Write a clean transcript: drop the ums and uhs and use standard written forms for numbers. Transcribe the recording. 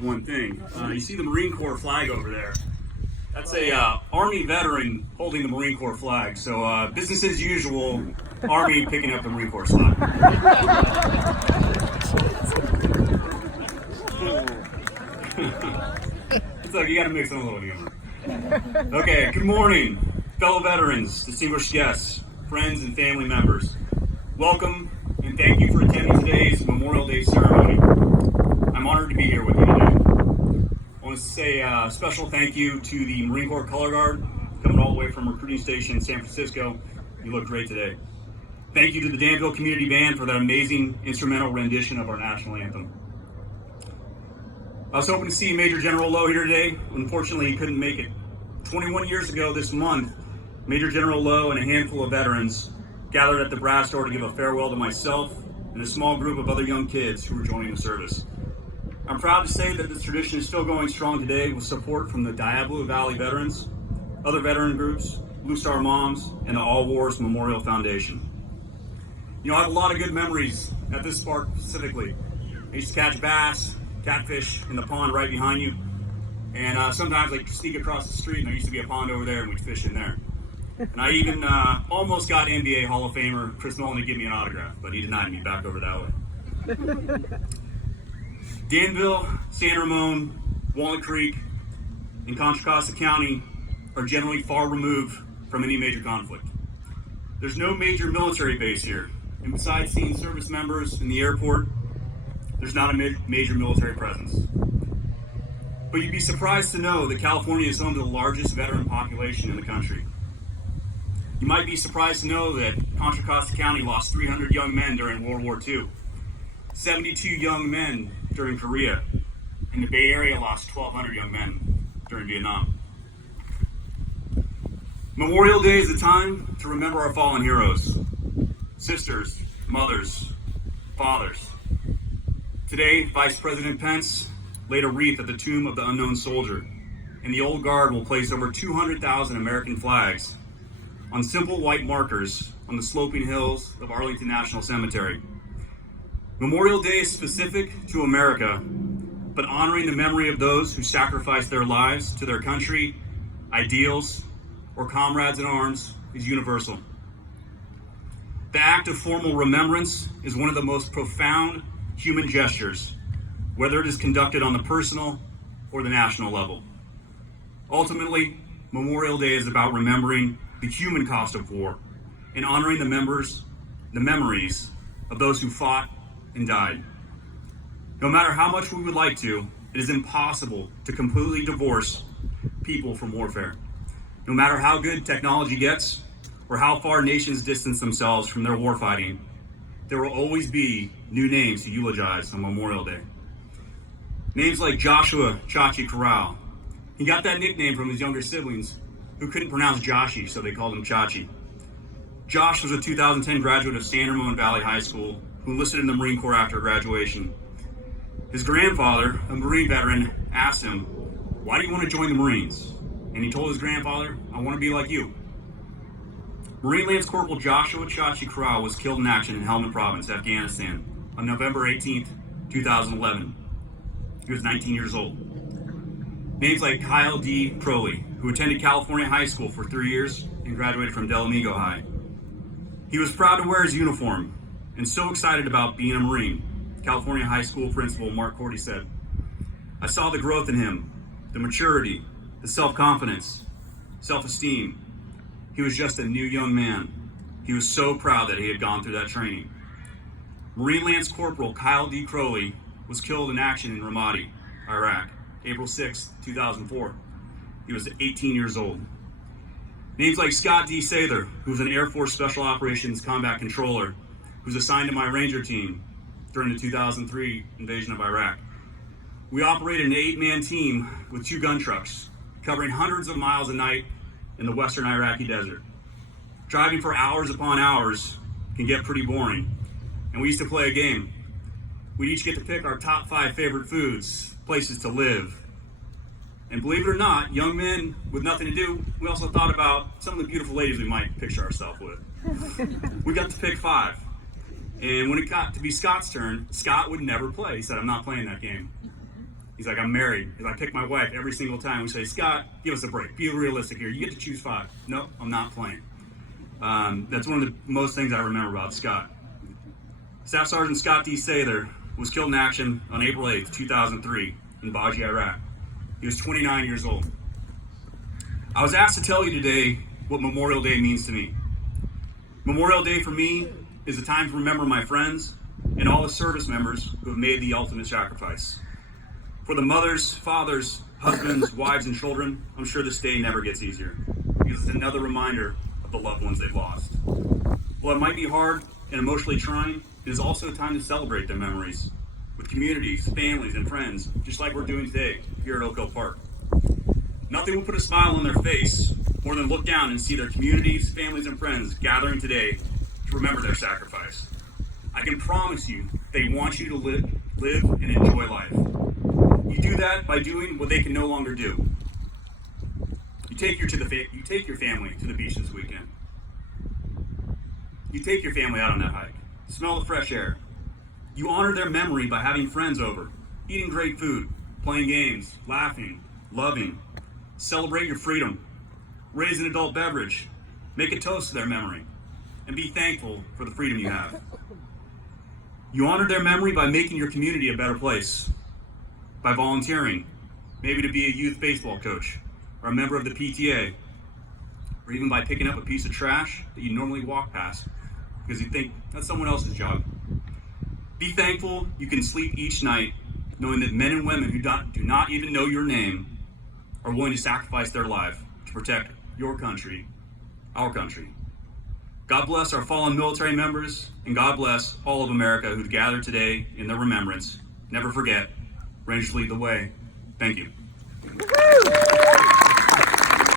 highlight one thing. You see the Marine Corps flag over there. That's a Army veteran holding the Marine Corps flag. So business as usual, Army picking up the Marine Corps flag. It's like you gotta mix in a little humor. Okay, good morning, fellow veterans, distinguished guests, friends and family members. Welcome and thank you for attending today's Memorial Day ceremony. I'm honored to be here with you today. I want to say a special thank you to the Marine Corps Color Guard, coming all the way from recruiting station in San Francisco. You look great today. Thank you to the Danville Community Band for that amazing instrumental rendition of our national anthem. I was hoping to see Major General Lowe here today. Unfortunately, he couldn't make it. 21 years ago this month, Major General Lowe and a handful of veterans gathered at the brass door to give a farewell to myself and a small group of other young kids who were joining the service. I'm proud to say that this tradition is still going strong today with support from the Diablo Valley veterans, other veteran groups, Blue Star Moms, and the All Wars Memorial Foundation. You know, I have a lot of good memories at this park specifically. I used to catch bass, catfish in the pond right behind you, and sometimes I'd sneak across the street and there used to be a pond over there and we'd fish in there. And I even almost got NBA Hall of Famer Kris to give me an autograph, but he denied me back over that way. Danville, San Ramon, Walnut Creek, and Contra Costa County are generally far removed from any major conflict. There's no major military base here, and besides seeing service members in the airport, there's not a major military presence. But you'd be surprised to know that California is home to the largest veteran population in the country. You might be surprised to know that Contra Costa County lost 300 young men during World War II, 72 young men during Korea, and the Bay Area lost 1,200 young men during Vietnam. Memorial Day is a time to remember our fallen heroes, sisters, mothers, fathers. Today, Vice President Pence laid a wreath at the tomb of the unknown soldier, and the Old Guard will place over 200,000 American flags on simple white markers on the sloping hills of Arlington National Cemetery. Memorial Day is specific to America, but honoring the memory of those who sacrificed their lives to their country, ideals, or comrades in arms is universal. The act of formal remembrance is one of the most profound human gestures, whether it is conducted on the personal or the national level. Ultimately, Memorial Day is about remembering the human cost of war and honoring the memories of those who fought and died. No matter how much we would like to, it is impossible to completely divorce people from warfare. No matter how good technology gets or how far nations distance themselves from their warfighting, there will always be new names to eulogize on Memorial Day. Names like Joshua Chachi Corral. He got that nickname from his younger siblings who couldn't pronounce Joshi, so they called him Chachi. Josh was a 2010 graduate of San Ramon Valley High School who enlisted in the Marine Corps after graduation. His grandfather, a Marine veteran, asked him, "Why do you want to join the Marines?" And he told his grandfather, "I want to be like you." Marine Lance Corporal Joshua Chachi Corral was killed in action in Helmand Province, Afghanistan, on November 18th, 2011. He was 19 years old. Names like Kyle D. Crowley, who attended California High School for 3 years and graduated from Del Amigo High. He was proud to wear his uniform and so excited about being a Marine. California High School principal Mark Cordy said, "I saw the growth in him, the maturity, the self-confidence, self-esteem. He was just a new young man. He was so proud that he had gone through that training." Marine Lance Corporal Kyle D. Crowley was killed in action in Ramadi, Iraq, April 6, 2004. He was 18 years old. Names like Scott D. Sather, who was an Air Force Special Operations Combat Controller, who was assigned to my Ranger team during the 2003 invasion of Iraq. We operated an 8-man team with 2 gun trucks, covering hundreds of miles a night in the western Iraqi desert. Driving for hours upon hours can get pretty boring, and we used to play a game. We'd each get to pick our top 5 favorite foods, places to live. And believe it or not, young men with nothing to do, we also thought about some of the beautiful ladies we might picture ourselves with. We got to pick 5. And when it got to be Scott's turn, Scott would never play. He said, "I'm not playing that game." He's like, I'm married. If I pick my wife every single time, we say, Scott, give us a break. Be realistic here. You get to choose 5. No, I'm not playing. That's one of the most things I remember about Scott. Staff Sergeant Scott D. Sather was killed in action on April 8th, 2003 in Baji, Iraq. He was 29 years old. I was asked to tell you today what Memorial Day means to me. Memorial Day for me is a time to remember my friends and all the service members who have made the ultimate sacrifice. For the mothers, fathers, husbands, wives, and children, I'm sure this day never gets easier because it's another reminder of the loved ones they've lost. While it might be hard and emotionally trying, it is also a time to celebrate their memories with communities, families, and friends, just like we're doing today here at Oak Hill Park. Nothing will put a smile on their face more than look down and see their communities, families, and friends gathering today to remember their sacrifice. I can promise you they want you to live and enjoy life. You do that by doing what they can no longer do. You take your family to the beach this weekend. You take your family out on that hike. Smell the fresh air. You honor their memory by having friends over, eating great food, playing games, laughing, loving. Celebrate your freedom. Raise an adult beverage. Make a toast to their memory. And be thankful for the freedom you have. You honor their memory by making your community a better place. By volunteering, maybe to be a youth baseball coach, or a member of the PTA, or even by picking up a piece of trash that you normally walk past because you think that's someone else's job. Be thankful you can sleep each night knowing that men and women who do not even know your name are willing to sacrifice their life to protect your country, our country. God bless our fallen military members, and God bless all of America who gathered today in their remembrance. Never forget, Rangers lead the way. Thank you.